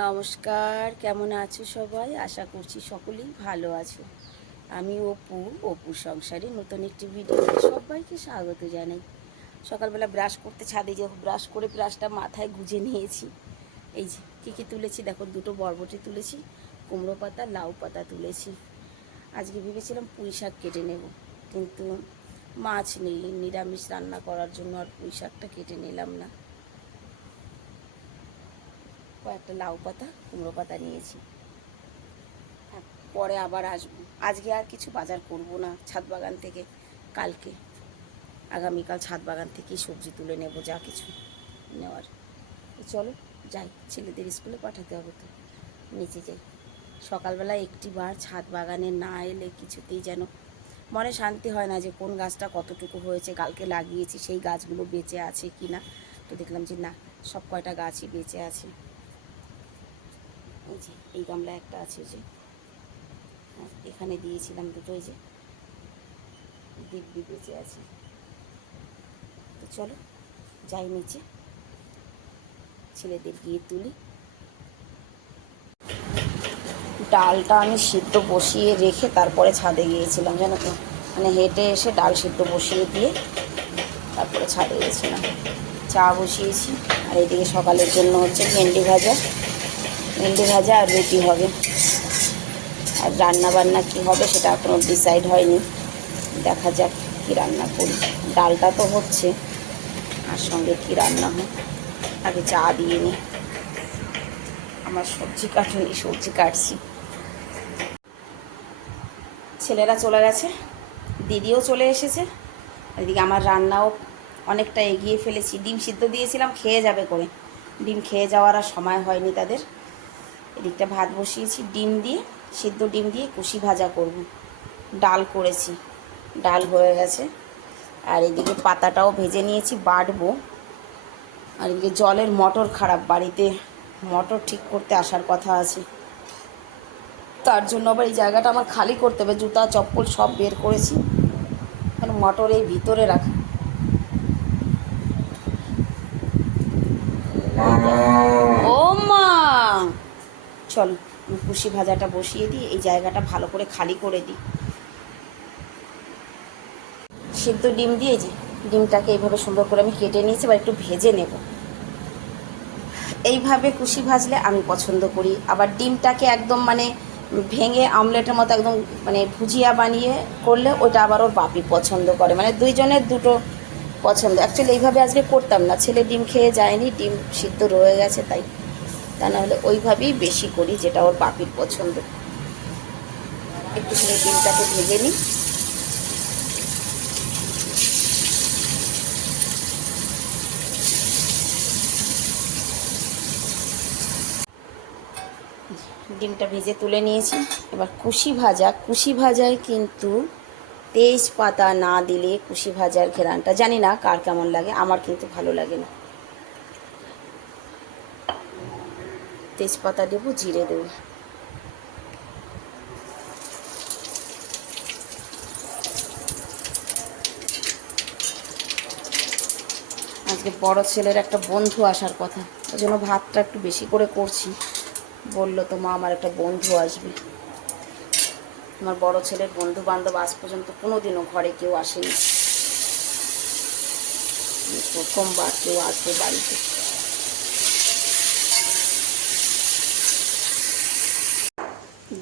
নমস্কার, কেমন আছো সবাই? আশা করছি সকলেই ভালো আছো। আমি অপুর সংসারে নতুন একটি ভিডিওতে সবাইকে স্বাগত জানাই। সকালবেলা ব্রাশ করতে ছাদে যে ব্রাশ করে ব্রাশটা মাথায় গুজে নিয়েছি। এই যে কী তুলেছি দেখো, দুটো বরবটি তুলেছি, কুমড়ো পাতা, লাউ পাতা তুলেছি। আজকে ভেবেছিলাম পুঁই শাক কেটে নেব, কিন্তু মাছ নেই, নিরামিষ রান্না করার জন্য আর পুঁই শাকটা কেটে নিলাম না। কয়েকটা লাউ পাতা, কুমড়ো পাতা নিয়েছি। পরে আবার আসবো। আজকে আর কিছু বাজার করব না ছাদ বাগান থেকে, কালকে আগামীকাল ছাদ বাগান থেকেই সবজি তুলে নেব, যা কিছু নেওয়ার। তো চলো যাই, ছেলেদের স্কুলে পাঠাতে হবে, তো নিচে যাই। সকালবেলা একটি বার ছাদ বাগানে না এলে কিছুতেই যেন মনে শান্তি হয় না, যে কোন গাছটা কতটুকু হয়েছে, কালকে লাগিয়েছি সেই গাছগুলো বেঁচে আছে কি না। তো দেখলাম যে না, সব কয়টা গাছই বেঁচে আছে। এই যে এই গামলা একটা আছে, যে এখানে দিয়েছিলাম দুটো, এই যে দিব্যি বেঁচে আছে। তো চলো যাই নিচে, ছেলেদের গিয়ে তুলি। ডালটা আমি সিদ্ধ বসিয়ে রেখে তারপরে ছাদে গিয়েছিলাম, জানো তো, মানে হেঁটে এসে ডাল সিদ্ধ বসিয়ে দিয়ে তারপরে ছাদে গিয়েছিলাম। চা বসিয়েছি, আর এদিকে সকালের জন্য হচ্ছে ভেন্ডি ভাজা আর রুটি হবে। আর রান্না বান্না কী হবে সেটা এখনও ডিসাইড হয়নি, দেখা যাক কী রান্না করি। ডালটা তো হচ্ছে, আর সঙ্গে কী রান্না হয়। আগে চা দিয়ে নিই, আমার সবজি কাটুনি, সবজি কাটছি। ছেলেরা চলে গেছে, দিদিও চলে এসেছে। এদিকে আমার রান্নাও অনেকটা এগিয়ে ফেলেছি। ডিম সিদ্ধ দিয়েছিলাম খেয়ে যাবে করে, ডিম খেয়ে যাওয়ার আর সময় হয়নি তাদের। এদিকটা ভাত বসিয়েছি, সিদ্ধ ডিম দিয়ে কুশি ভাজা করব। ডাল করেছি, ডাল হয়ে গেছে। আর এদিকে পাতাটাও ভেজে নিয়েছি, বাটবো। আর এদিকে জলের মোটর খারাপ, বাড়িতে মোটর ঠিক করতে আসার কথা আছে, তার জন্য আবার এই জায়গাটা আমার খালি করতে হবে। জুতা চপ্পল সব বের করেছি, কারণ মোটর এই ভিতরে রাখা। ও মা, চলো কুশি ভাজাটা বসিয়ে দিই, এই জায়গাটা ভালো করে খালি করে দিই। সিদ্ধ ডিম দিয়ে, যে ডিমটাকে এইভাবে সুন্দর করে আমি কেটে নিয়েছি, এবার একটু ভেজে নেব। এইভাবে কুশি ভাজলে আমি পছন্দ করি। আবার ডিমটাকে একদম মানে ভেঙে আমলেটের মতো একদম মানে ভুজিয়া বানিয়ে করলে ওটা আবার ওর বাপি পছন্দ করে, মানে দুইজনের দুটো পছন্দ। অ্যাকচুয়ালি এইভাবে আজকে করতাম না, ছেলে ডিম খেয়ে যায়নি, ডিম সিদ্ধ রয়ে গেছে তাই। তা নাহলে ওইভাবেই বেশি করি, যেটা ওর বাপির পছন্দ। একটুখানি ডিমটাকে ভেজে নিই। ডিমটা ভেজে তুলে নিয়েছি। এবার কুশি ভাজায় কিন্তু তেজপাতা না দিলে কুশি ভাজার ঘেরানটা জানি না কার কেমন লাগে, আমার কিন্তু ভালো লাগে না। তেজপাতা দেবো, জিরে দেবো। আজকে বড় ছেলের একটা বন্ধু আসার কথা, ওই জন্য ভাতটা একটু বেশি করে করছি। বললো তো মা, আমার একটা বন্ধু আসবে। আমার বড় ছেলের বন্ধু বান্ধব আজ পর্যন্ত কোনোদিনও ঘরে কেউ আসেনি, প্রথমবার কেউ আসবে বাড়িতে।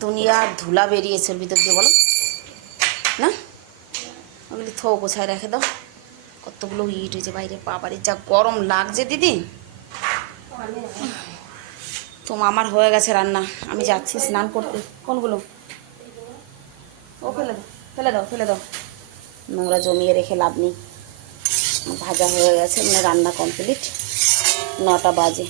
দুনিয়ার ধুলা বেরিয়েছে ওর ভিতর দিয়ে, বলো না? ওগুলি থো, গোছায় রেখে দাও। কতগুলো ইট হয়েছে বাইরে, বাবারে যা গরম লাগছে দিদি। তো আমার হয়ে গেছে রান্না, আমি যাচ্ছি স্নান করতে। কোনগুলো? ও ফেলে দাও। নোংরা জমিয়ে রেখে লাভ নেই। ভাজা হয়ে গেছে, মানে রান্না কমপ্লিট। 9টা বাজে।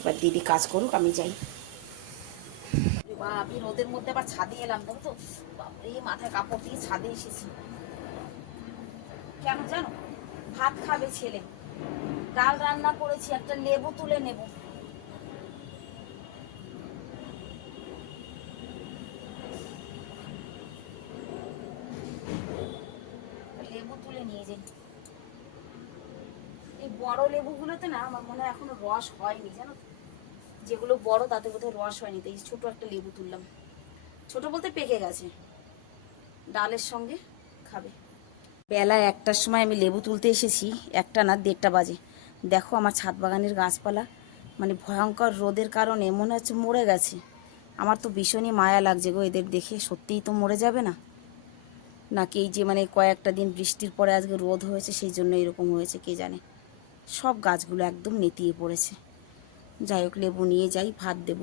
এবার দিদি কাজ করুক, আমি যাই। আমি রোদের মধ্যে আবার ছাদে এলাম, দেখো তো বাপরে, মাথায় কাপড় দিয়ে ছাদে এসেছি। কেন জানো? ভাত খাবে ছেলে, ডাল রান্না করেছি, একটা লেবু তুলে নেব। লেবু তুলে নিয়ে যাই। বড় লেবুগুলোতে না আমার মনে হয় এখনো রস হয়নি, জানো তো। যেগুলো বড় তাতে বোধহয় রস হয়নি, তাই ছোট একটা লেবু তুললাম। ছোট বলতে পেকে গেছে, ডালের সঙ্গে খাবে। বেলা 1টার সময় আমি লেবু তুলতে এসেছি, 1টা না 1:30 বাজে। দেখো আমার ছাদ বাগানের গাছপালা মানে ভয়ঙ্কর রোদের কারণে মনে হচ্ছে মরে গেছে। আমার তো ভীষণই মায়া লাগছে গো এদের দেখে। সত্যিই তো মরে যাবে না, নাকি এই যে মানে কয়েকটা দিন বৃষ্টির পরে আজকে রোদ হয়েছে সেই জন্য এরকম হয়েছে কে জানে। সব গাছগুলো একদম নেতিয়ে পড়েছে। যাই হোক, লেবু নিয়ে যাই, ভাত দেব।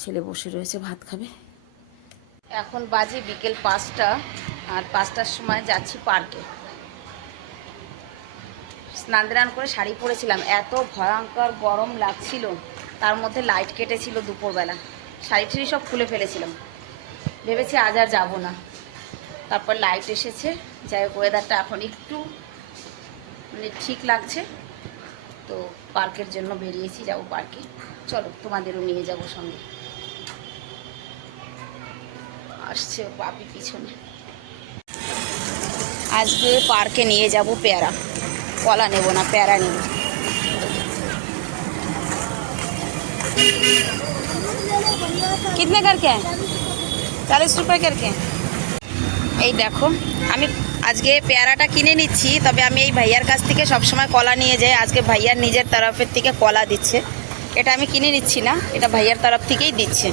ছেলে বসে রয়েছে, ভাত খাবে। এখন বাজে বিকেল 5টা, আর 5টার সময় যাচ্ছি পার্কে। স্নান করে শাড়ি পরেছিলাম, এত ভয়ঙ্কর গরম লাগছিল, তার মধ্যে লাইট কেটেছিল দুপুরবেলা, শাড়ি ঠাড়ি সব খুলে ফেলেছিলাম। ভেবেছি আজ আর যাবো না, তারপর লাইট এসেছে। যাই হোক, ওয়েদারটা এখন একটু মানে ঠিক লাগছে, তো পার্কের জন্য বেরিয়েছি, যাবো পার্কে। চলো তোমাদেরও নিয়ে যাব সঙ্গে। আসছে পাপি পিছনে। আজকে পার্কে নিয়ে যাব পেয়ারা, কলা নেব না, পেয়ারা নেব। कितने करके हैं? 40 रुपये करके। এই দেখো, আমি আজকে পেয়ারাটা কিনে নিচ্ছি, তবে আমি এই ভাইয়ার কাছ থেকে সবসময় কলা নিয়ে যাই। আজকে ভাইয়ার নিজের তরফের থেকে কলা দিচ্ছে, এটা আমি কিনে নিচ্ছি না, এটা ভাইয়ার তরফ থেকেই দিচ্ছে।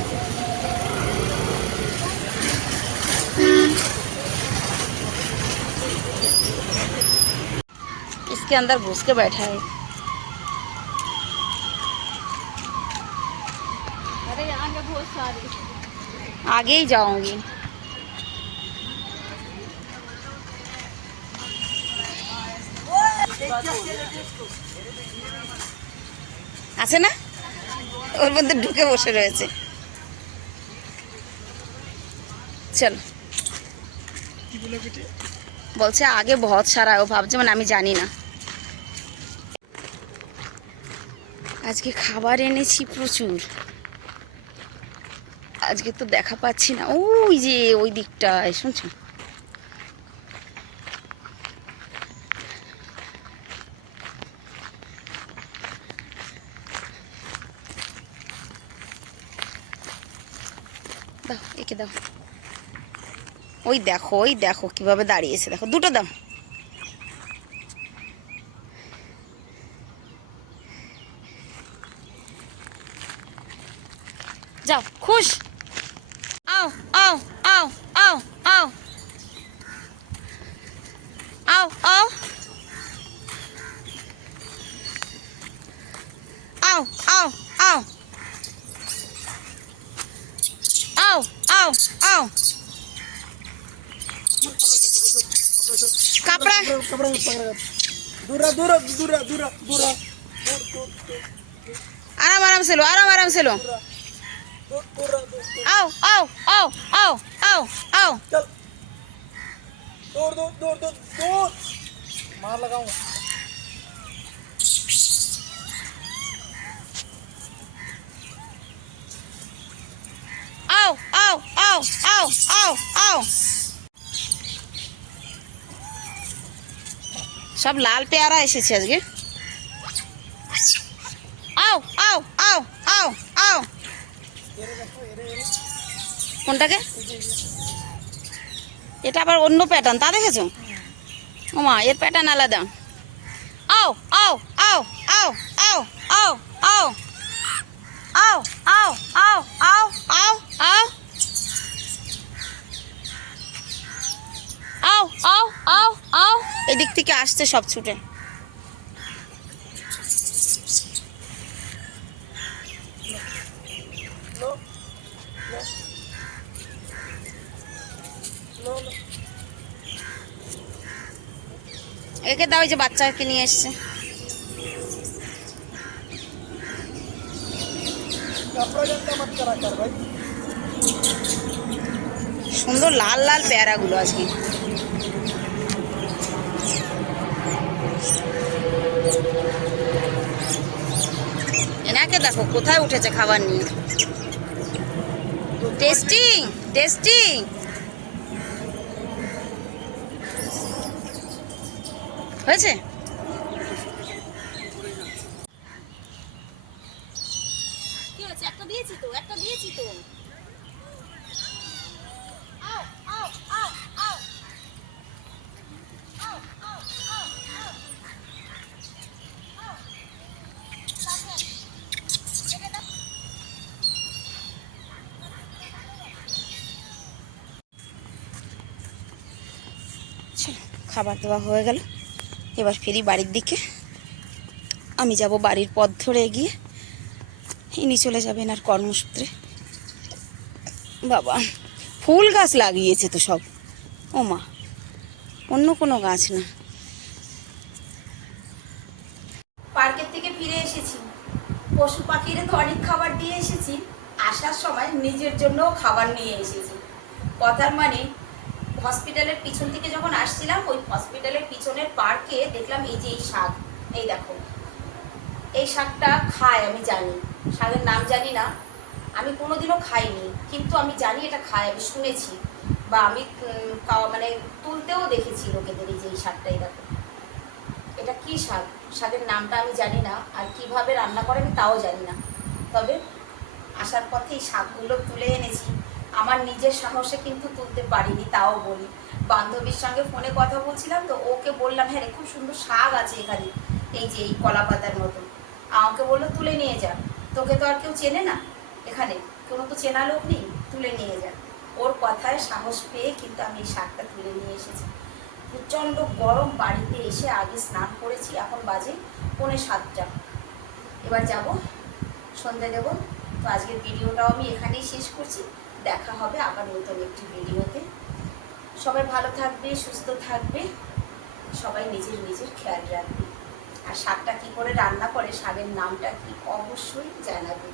इसके अंदर घुस के बैठा है। अरे यहाँ पे बहुत सारे। आगे ही जाऊंगी। আছে না, ওর মধ্যে ঢুকে বসে রয়েছে। চল, বলছে আগে বহুত সারা, ও ভাবছে মানে আমি জানি না। আজকে খাবার এনেছি প্রচুর, আজকে তো দেখা পাচ্ছি না। ওই যে ওই দিকটায়, শুনছো? দাও, একে দাও। ওই দেখো, ওই দেখো কিভাবে দাঁড়িয়েছে, দেখো। দুটো দাও। যাও, খুশ। আও আও আও আও আও আও আও আও আও আও আও আও আও কাপড়া आराम आराम से लो, आराम आराम से लो। आओ आओ आओ आओ आओ आओ। चल, दूर दूर दूर दूर दूर मार लगाऊंगा। आओ आओ आओ आओ आओ आओ। सब लाल पेয়ারা এসেছে আজকে। आओ आओ आओ आओ आओ। কোনটাকে? এটা আবার অন্য প্যাটার্ন, তা দেখেছো? ওমা, এর প্যাটার্ন আলাদা। आओ आओ आओ आओ आओ आओ आओ आओ आओ आओ आओ आओ आओ आओ आओ आओ आओ। এদিক থেকে আসছে সব ছুটে। একে দাও, ওই যে বাচ্চাকে নিয়ে এসছে। সুন্দর লাল লাল পেয়ারাগুলো আজকে। এনাকে দেখো কোথায় উঠেছে খাবার নিয়ে। Tasty tasty. হয়েছে? খাবার দেওয়া হয়ে গেল, এবার ফিরি বাড়ির দিকে। আমি যাব বাড়ির পথ ধরে এগিয়ে, ইনি চলে যাবেন আর কর্মসূত্রে। বাবা, ফুল গাছ লাগিয়েছে তো সব, ও মা, অন্য কোনো গাছ না। পার্কের থেকে ফিরে এসেছি, পশু পাখিরে তো অনেক খাবার দিয়ে এসেছি, আসার সময় নিজের জন্যও খাবার নিয়ে এসেছি। কথার মানে, হসপিটালের পিছন থেকে যখন আসছিলাম, ওই হসপিটালের পিছনের পার্কে দেখলাম এই যে এই শাক, এই দেখো, এই শাকটা খায়, আমি জানি, শাকের নাম জানি না, আমি কোনোদিনও খাইনি, কিন্তু আমি জানি এটা খায়, আমি শুনেছি, বা আমি মানে তুলতেও দেখেছি লোকেদের। এই যে এই শাকটাই দেখো, এটা কি শাক, শাকের নামটা আমি জানি না, আর কিভাবে রান্না করে আমি তাও জানি না। তবে আসার পথে এই শাকগুলো তুলে এনেছি, আমার নিজের সাহসে কিন্তু তুলতে পারিনি, তাও বলি। বান্ধবীর সঙ্গে ফোনে কথা বলছিলাম তো, ওকে বললাম হ্যাঁ রে, খুব সুন্দর শাক আছে এখানে, এই যে এই কলা পাতার মতো। আমাকে বললো তুলে নিয়ে যা, তোকে তো আর কেউ চেনে না, এখানে কোনো তো চেনা লোক নেই, তুলে নিয়ে যা। ওর কথায় সাহস পেয়ে কিন্তু আমি এই শাকটা তুলে নিয়ে এসেছি। প্রচণ্ড গরম, বাড়িতে এসে আগে স্নান করেছি, এখন বাজে 6:45। এবার যাব, সন্ধে দেব। তো আজকের ভিডিওটাও আমি এখানেই শেষ করছি, দেখা হবে আবার নতুন একটি ভিডিওতে। সবাই ভালো থাকবে, সুস্থ থাকবে, সবাই নিজের নিজের খেয়াল রাখবে। আর শাকটা কী করে রান্না করে, শাকের নামটা কি, অবশ্যই জানাবে।